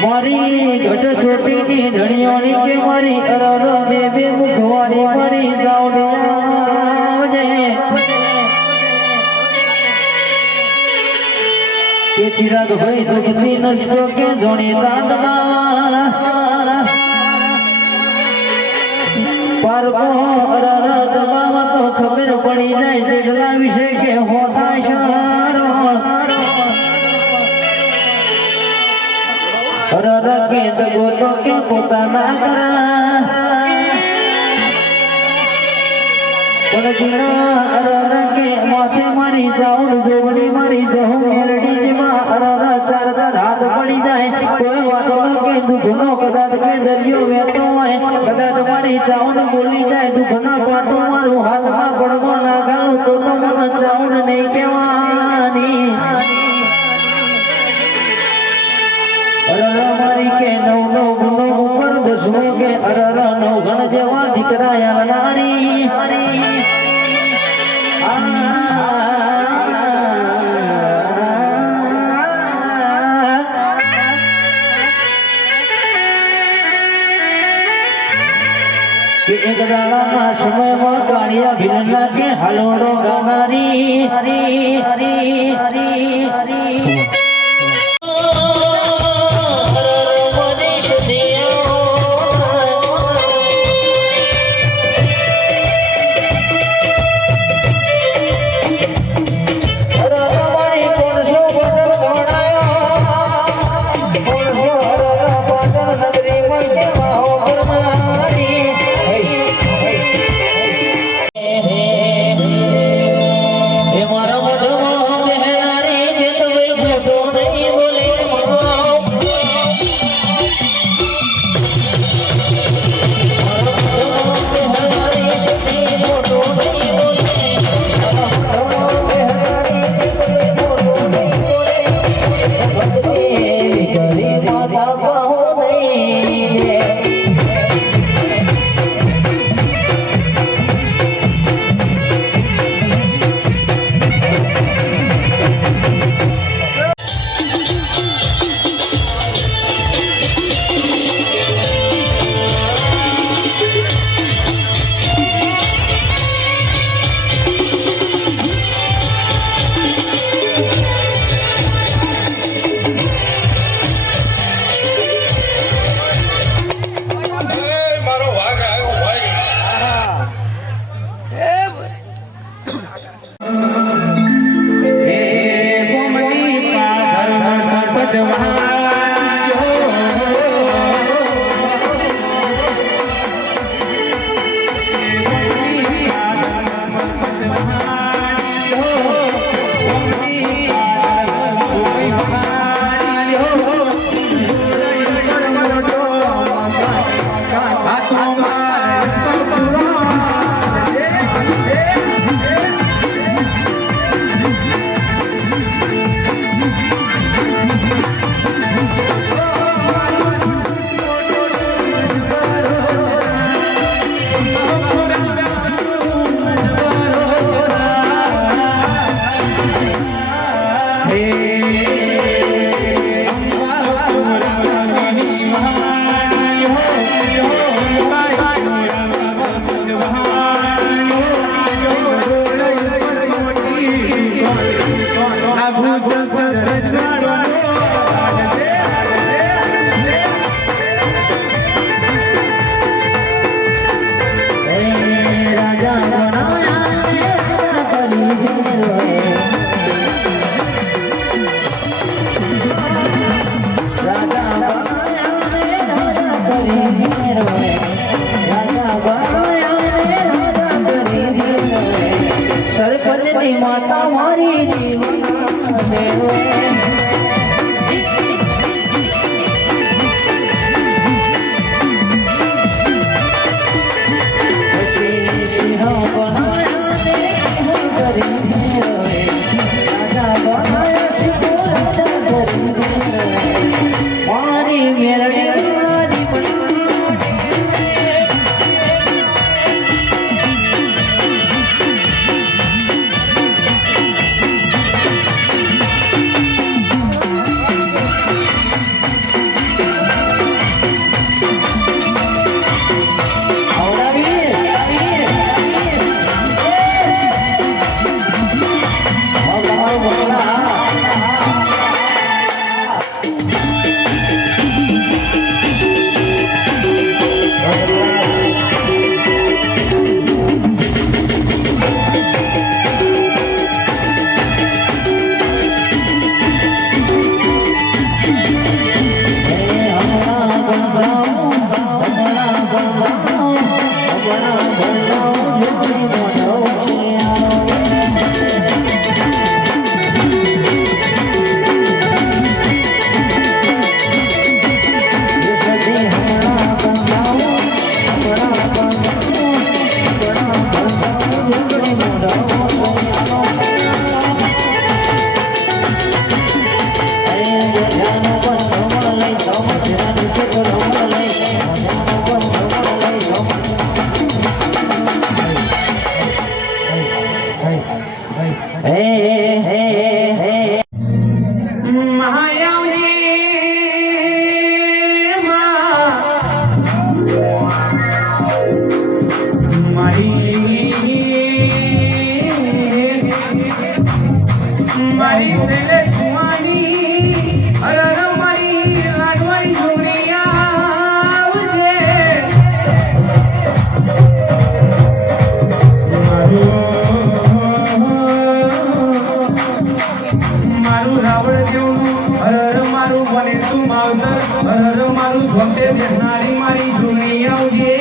મારી ઘટ છોટીની ધણીઓની કે મારી અરર બે બે મુખવાળી મારી સાવડિયા કે ચિરાગ ભાઈ દુખતી નસતો કે જોણી દાદમાં પારકો અરર દબામાં તો ખબર પડી જાય જેટલા વિશે કે હોતા શારો અરર કે દગો તો કે પોતાના કરા પણ જીણા અરર કે માથે મારી ચાઉડ જોગડી મારી જહું મેરડી જીમાં અરર ચાર ચાર હાથ પડી જાય કોઈ વાતો કે દુઃખનો કદાચ કે દરિયો વહેતો હોય કદાચ મારી ચાઉડ બોલી જાય દુઃખનો પાટો મારું હાથમાં પડવો ના ગાલું તો મને ચાઉડ નહીં કહેવાની અરર મારી કે નવ નવ ગુનો ઉપર દસમો કે અરર નવ ગણ જેવા દીકરા યાલનારી કે એક દાડાના સમયમાં કાળિયા ભીલના કે હાલોડો ગાનારી હરી હરી હરી હરી સરપંચની માતા મારી જીવન મારી મેરડી મારી પેલે જુવાની અરર મારી લાડવાઈ જોડિયા આવજે મારું રાવણ જેવું અરર મારું બને તું માવતર અરર મારું જોતે બેનારી મારી જોડી આવજે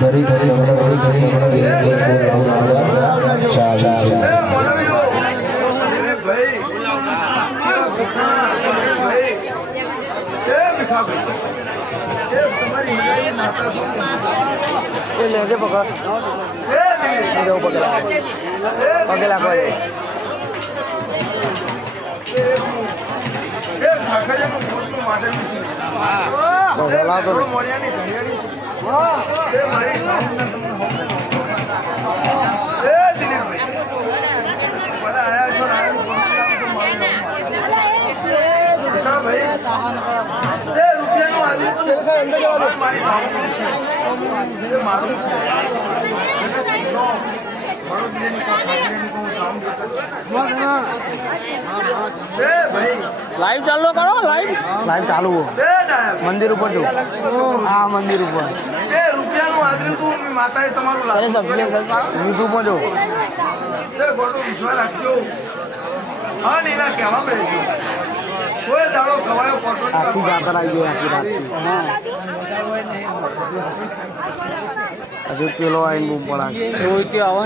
ધરી ધરી ચા ચા એ લેજે પકડ પગેલા કરે લાઈવ ચાલુ કરો લાઈવ ચાલુ મંદિર ઉપર જો હા મંદિર ઉપર રૂપિયાનું હાજરી તું માતાએ તમારું યુટ્યુબમાં જો ગોળો વિશ્વાસ રાખજો હા ને એના કહેવામાં રહેજો કોઈ દાડો ગવાયો કોટો આખી જાતર આવી ગઈ આખી રાત હજુ પેલો આવીને બૂમ પડાવે એવું કે આવે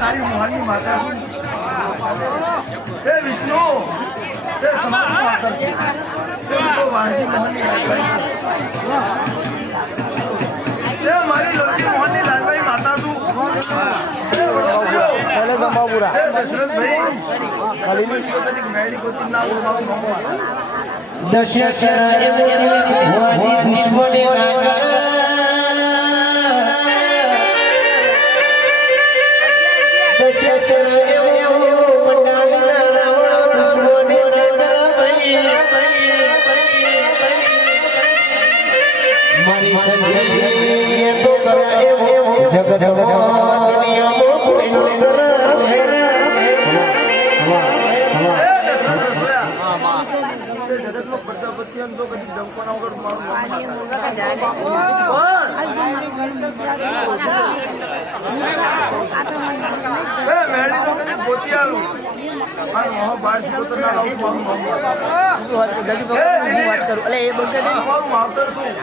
તારી મોહનની માતા હે વિષ્ણુ હે તમારું માતા છે તો વાહજી મોહનની લાડભાઈ હે મારી લવજી મોહનની લાડભાઈ માતા છું પહેલે જમાપુરા હે દશરથભાઈ ખાલી પોતાની મેડી કોતી ના મારું નામ માતા દશરથ દુશ્મને જગતમાં પ્રજાપતિ એમ તો કદી ડંકોના વગર મારું મેળી તો કદી ગોતી આલું બાર તો ના આવું મારું માવતર છું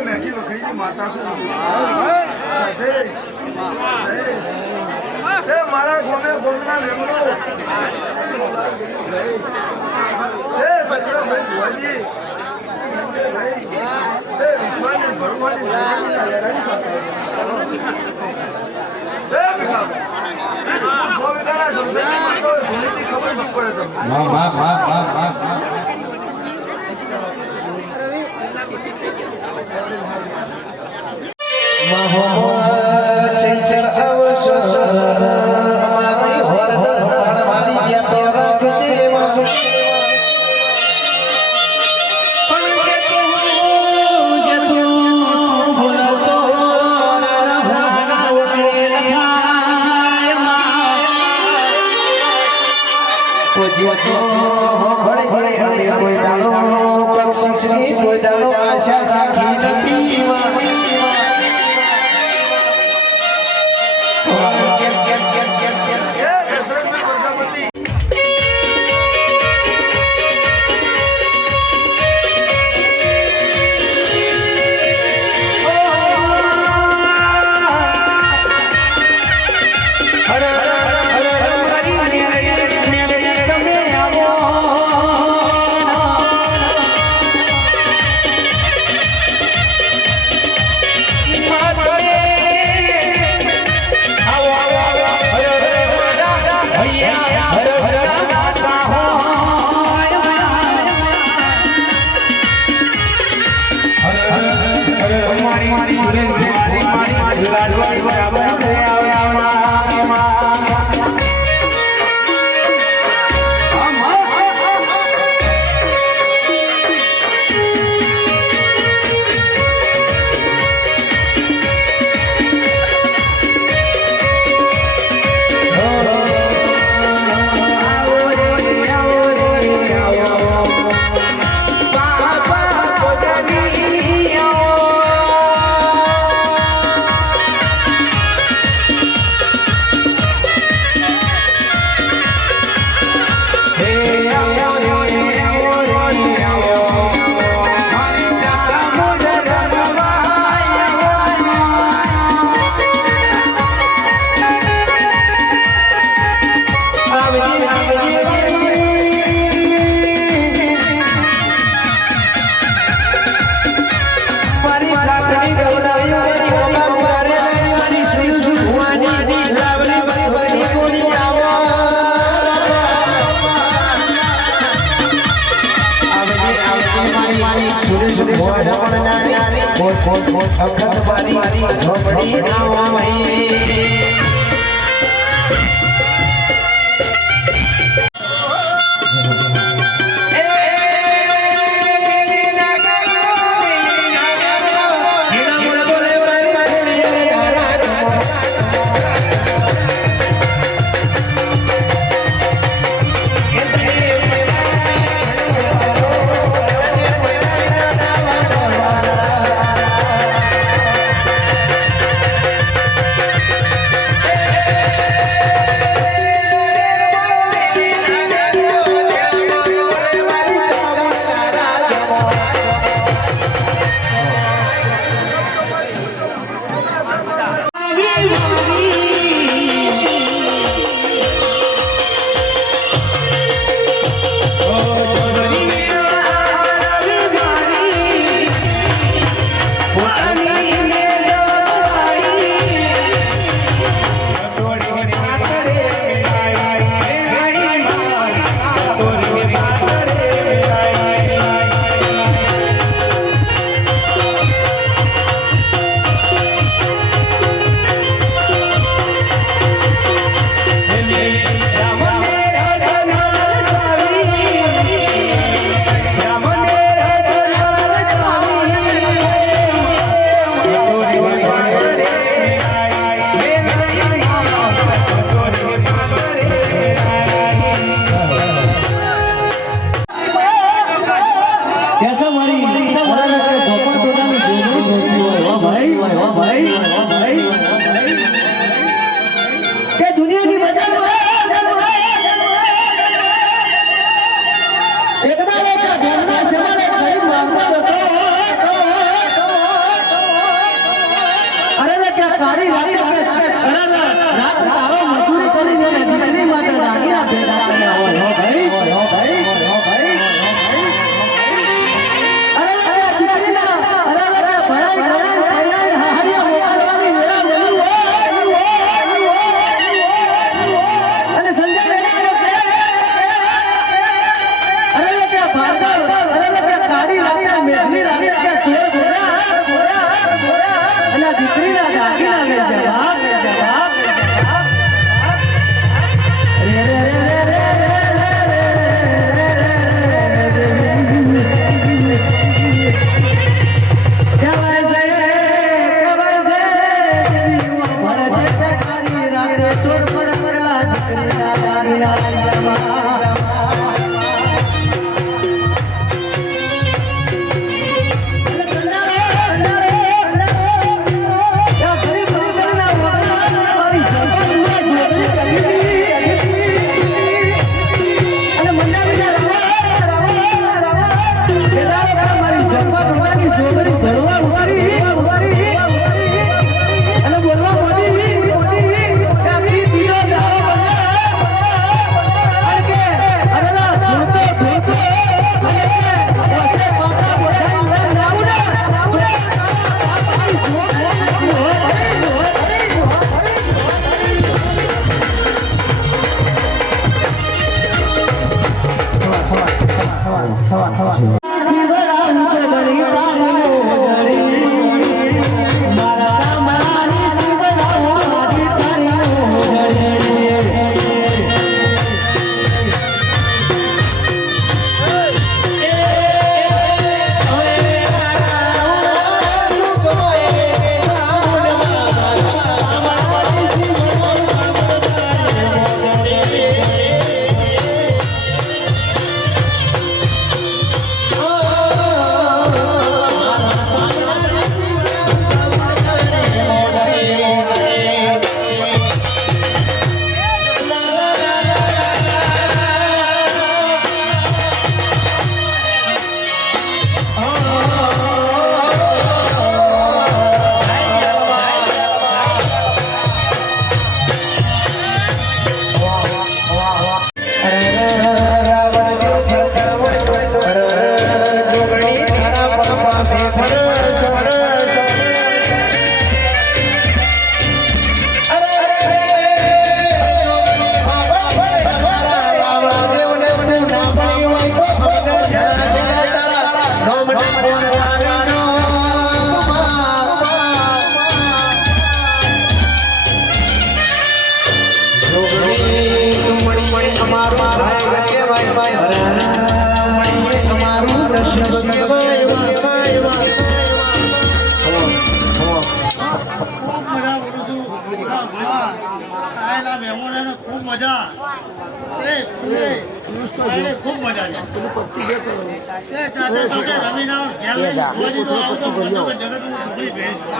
મેઠી વખડીની માતા છું મારા ગોમે ગોમના મેમણો સચરો ભાઈ ભુવાજી વિશ્વાની ભરવાની ખબર શું પડે આશા સાખી નથી અખત મારી ઝોપડી આવા कैसा मारी अरे रे ધોપા ટોટાની જોગણી ધોતી હોય વાહ ભાઈ વાહ ભાઈ વાહ ભાઈ કે દુનિયાની બજારમાં એકદા એકા ધોરના સેવાને ગરીબ માંગતો હતો અરે રે કે કાળી રાણી કે રાત તારો મજૂરી કરીને દીકરી માટે દાગીના ભેગા કર્યા હોય હો ભાઈ હો ભાઈ હો ભાઈ અરે રે દીકરીના અરે રે ભણાઈ ભણાઈ હારિયા મોકલવાની વેળા બની હોય અને સંજય વેળા અરે રે કે ભાગો અરે રે કે કાળી રાણી મેઘની રાણી કે ચોર ગોરા અને દીકરીના દાગીના લઈ જવા રે રે રે રે ખૂબ મજા ખૂબ મજા રમીને જગત ટુકડી ભેળી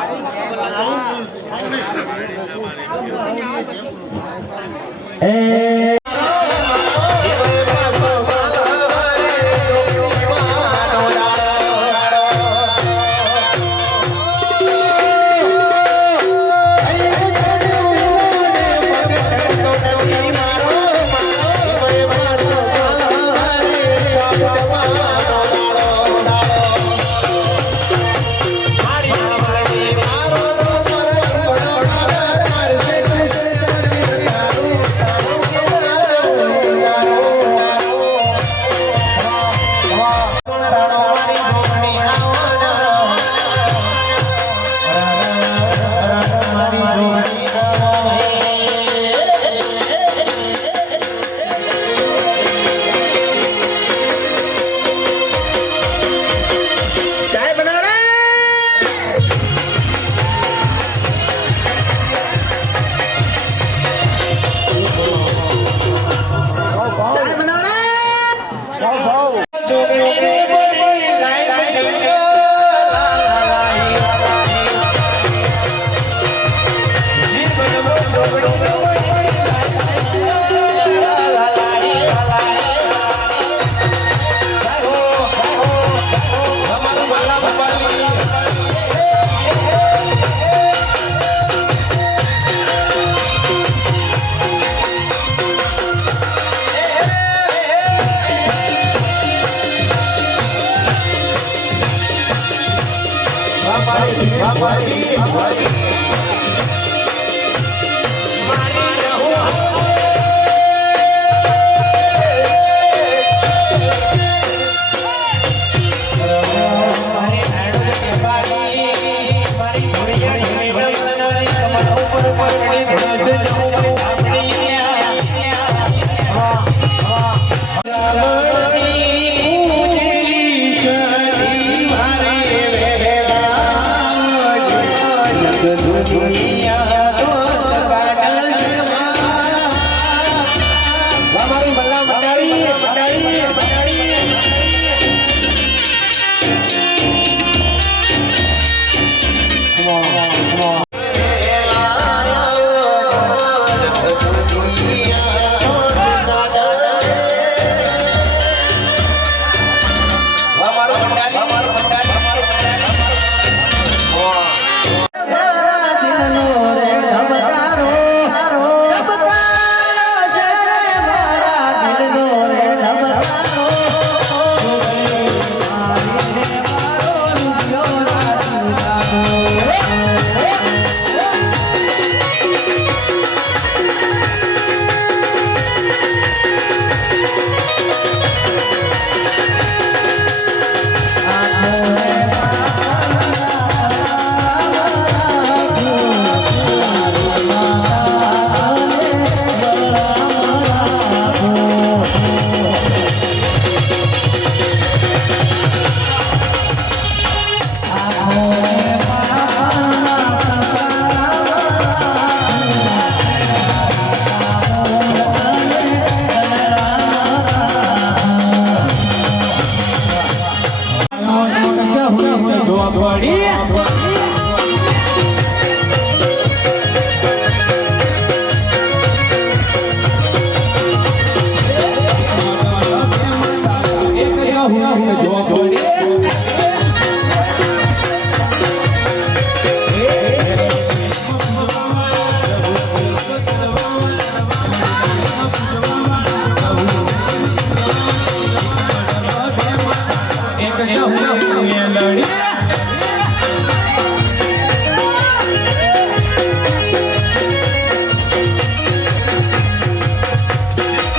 મારા દિલનો રે ધબકારો ધબકારો છે રે મારા દિલનો રે ધબકારો મારો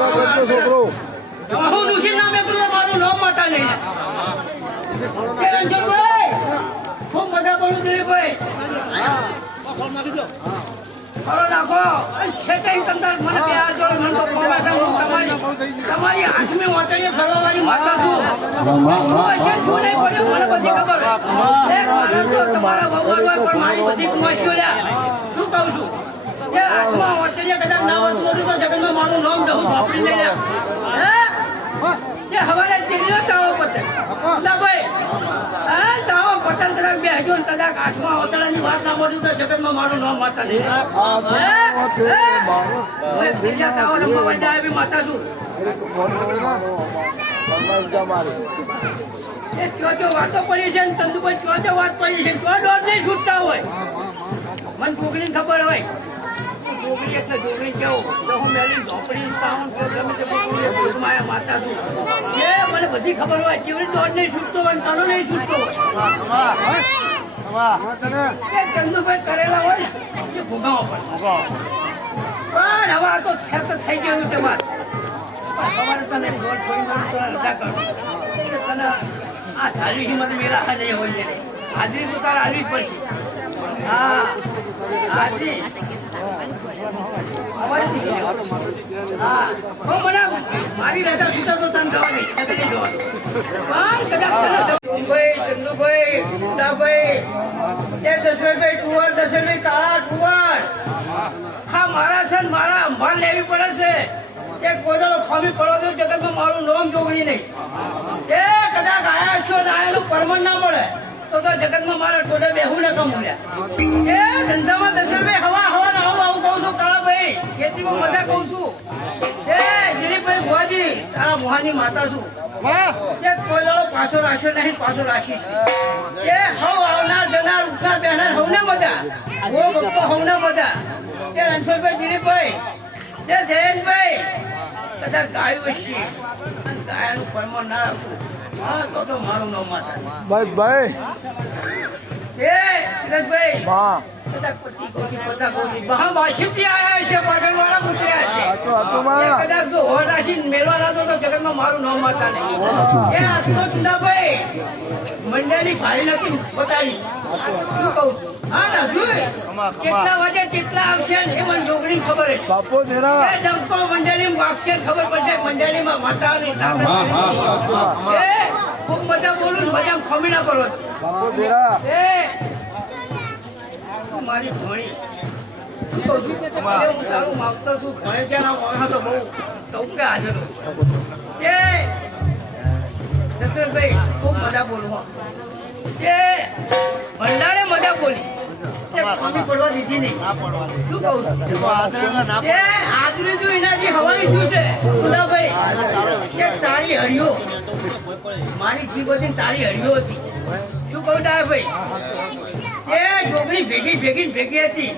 રૂપિયો રાજો છોકરો હું નુસી નામ એકલું મારું નામ માતા નહીં કે રંજનભાઈ ખૂબ મજા પડું દિલીપભાઈ ફરો નાખો શેતાઈ તંદર મને બે આ જોડે મને તો પાવા કામ તમારી આઠમી વાતડીએ ફરવાવાળી માતા છું શું નહીં પડ્યું મને બધી ખબર એક માણસ તો તમારા વગર હોય પણ મારી બધી કુમાશીઓ લ્યા શું કહું છું કે આઠમા વાતડીએ કદાચ ના વાત મોડું તો જગતમાં મારું નામ જવું વાપરી લઈ લ્યા જે હવારે ચીડીઓ તાવો પતંગ ના ભાઈ હા તાવો પતંગ કદાચ બે હજુ કદાચ આઠમા વાતડાની વાત ના મોડું તો જગતમાં મારું નામ માતા નહીં બીજા તાવો રમવા વડા એવી માતા છું એ ચોચો વાતો પડી છે ને ચંદુભાઈ ચોચો વાત પડી છે ચો દોડ નહીં છૂટતા હોય મને છોકરીને ખબર હોય છોકરી એટલે છોકરી કેવું તો હું મેલી ઝોપડી તાઉન તો ગમે તે માયા માતા છું એ મને બધી ખબર હોય કેવડી દોડ નહીં છૂટતો હોય તનો નહીં છૂટતો હોય એ ચંદુભાઈ કરેલા હોય ને એ ભોગાવો પણ હવે આ તો છે તો થઈ ગયું છે વાત સવારે તને ગોળ ફોડી રજા કર તને આ ધારી હિંમત મેરા હા નહીં હોય હાજરી તો તારે આવી જ પડશે હા હાજરી અમારી દીકરી. હા તો મને મારી રજા છૂટા તો તને જવા દે નહીં જવાનું પણ કદાચ ચંદુભાઈ ગુંડાભાઈ એ દશરથભાઈ ટુવર દશરથભાઈ કાળા ટુવર હા મારા છે ને મારા અંભાન લેવી પડે છે એ કોઈ દાડો ખામી પડો તો જગતમાં મારું નામ જોગણી નહીં એ કદાચ આયા છો ને આયાનું પરમણ ના મળે તો જગતમાં મારા ટોટે બેહું ને કમુલ્યા એ ધંધામાં દશરથભાઈ હવા ને આવું કહું છું કાળાભાઈ ખેતીમાં મજા કહું છું એ દિલીપભાઈ ભુવાજી તારા મોહાની માતા છું એ કોઈ દાડો પાછો રાખ્યો નહીં પાછો રાખીશ એ હવ આવનાર જનાર ઉઠનાર બેહનાર હવને મજા ઓ ભક્તો હવને મજા એ રણછોડભાઈ દિલીપભાઈ એ જયેશભાઈ કદાચ ગાયું હશે અને ગાયાનું પરમાણ ના રાખું હા તો મારું નામ માતા ભાઈ એ સુરેશભાઈ કદાચ પતિ કોટી પતા કોટી મહાવાશિપથી આયા છે પાટણવાળા ઉતર્યા છે કદાચ જો હોર રાશિ મેળવાના તો જગતમાં મારું નામ માતા નહીં એ આ તો ચુંડાભાઈ મંડળની ભાઈ નથી બતાડી શું કહું હા ના જોઈ કેટલા વાગે કેટલા આવશે ને એ મને જોગણી ખબર છે બાપો તેરા એ ડંકો મંડળી વાગશે ખબર પડશે મંડળીમાં માતાની એ ખૂબ મજા બોલું મજા ખમી ના પડો બાપો તેરા એ તું મારી ધોણી કહું છું હું તારું માગતો છું ભણે ત્યાં ના તો બહુ ટોકે હાજર એ દશરથભાઈ ખૂબ મજા બોલું એ ભંડારે મજા બોલી ખમી પડવા દીધી નહીં શું કહું એ આદરી તું એનાથી હવાની શું છે ગુલાભાઈ કે તારી હરિયો મારી જીવતી તારી હરિયો હતી શું કહું ડાયાભાઈ એ જોગણી ભેગી હતી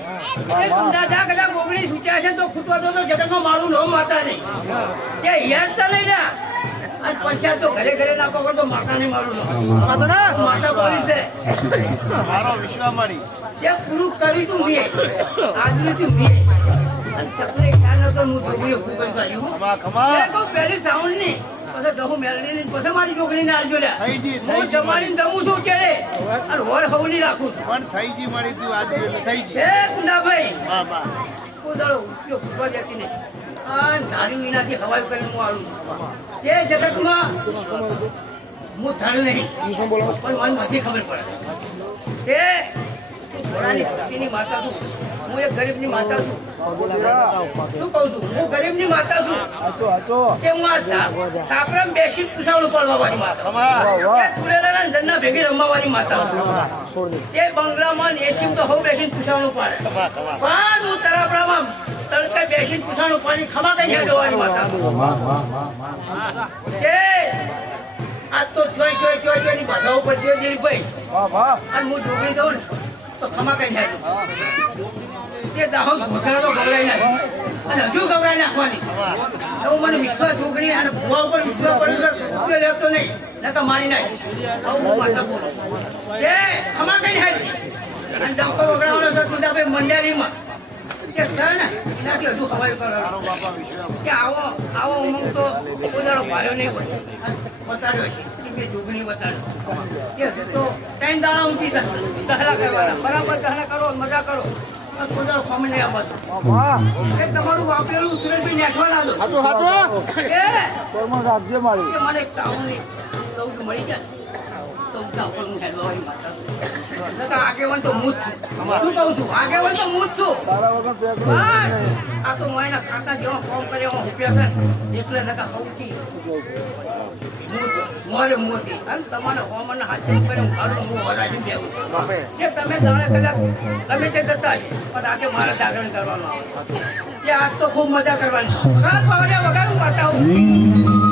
એ કુંડા કદાચ ગોગણી છૂટ્યા છે તો ખૂટવા તો જગતમાં મારું નામ માતા નહીં કે યાર ચાલે જા અને પંચાયત તો ઘરે ના પકડતો માતા ને મારું નામ માતા બોલી છે મારો વિશ્વા મારી તે પૂરું કરી તું મે આજની તું મે અને સપને ખ્યાલ નતો હું જોગણી ઉભું કરી પાડ્યું ખમા એ કહું પહેલી સાઉન્ડ ની પછી દહુ મેલડી ની પછી મારી જોગણી ને આલજો લ્યા હું જમાડીને જમું છું કેડે અને હોર હવલી રાખું છું પણ થઈ જી મારી તું આજ થઈ જી એ કુંડાભાઈ હા બા કોદાળો ઉપયોગ કરવા જતી નહીં આ નારી વિનાથી હવાઈ કરીને હું આવું તે જગતમાં હું ધડ નહીં પણ મને બધી ખબર પડે કે ઘોડાની પતિની માતા છું હું એક ગરીબની માતા છું શું કહું છું હું ગરીબની માતા છું કે હું આ સાપરામાં બેસી પૂછાવડું પડવા વાળી માતા ચૂડેલાના જન્ના ભેગી રમવાની માતા છું તે બંગલામાં એસી તો હું બેસીને પૂછાવડું પડે પણ હું તરાપડામાં તડકે બેસીને પૂછાવડું પાણી ખમા કઈ જાય જોવાની માતા કે આ તો જોઈ ની બાધા ઉપર જોઈ દિલીપભાઈ અને હું જોગણી દઉં ને તો ખમા કઈ જાય તે દાહોદ ઘોસરા તો ગવડાઈ નાખી અને હજુ ગવડાઈ નાખવાની એવું મને વિશ્વાસ જોગણી અને ભુવા ઉપર વિશ્વાસ પડ્યો લેતો નહીં ન તો મારી નાખી આવું હું માતા બોલું કે ખમા કઈ નાખી અને ડંકો વગડાવાનો છે તું મંડળીમાં કે સર ને એનાથી હજુ ખબર કરવાનો કે આવો ઉમંગ તો ઉદાડો ભાર્યો નહીં હોય બતાડ્યો છે કે જોગણી બતાડ્યો કે તો ત્રણ દાડા ઊંચી દહલા કરવાના બરાબર દહલા કરો મજા કરો ઉદાડો ખમી નહીં આપતો એ તમારું વાપરેલું સુરેશભાઈ નેઠવા ના દો એ રાજ્ય મારી કે મને એક તાવની ચૌદ મળી જાય તો આપણું હેડવાની માતા આગેવાન તો હું જ છું શું કહું છું આગેવાન તો હું જ છું આ તો હું એના ખાતા જેવા ફોર્મ કરે એવા રૂપિયા છે એટલે નકા સૌથી મોરે મોતી અને તમારે હોમના હાથે કરી મારું હું હરાજી દેવું કે તમે દાડે કદાચ તમે તે કરતા છે પણ આજે મારે જાગરણ કરવાનું આવે કે આજ તો ખૂબ મજા કરવાની વગાડું પાતા હું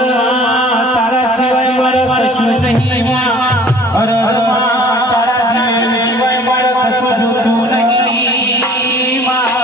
તારા સિવાય મારે કશું નહીં હર હર તારા સિવાય મારે કશું જોતું નહીં મારી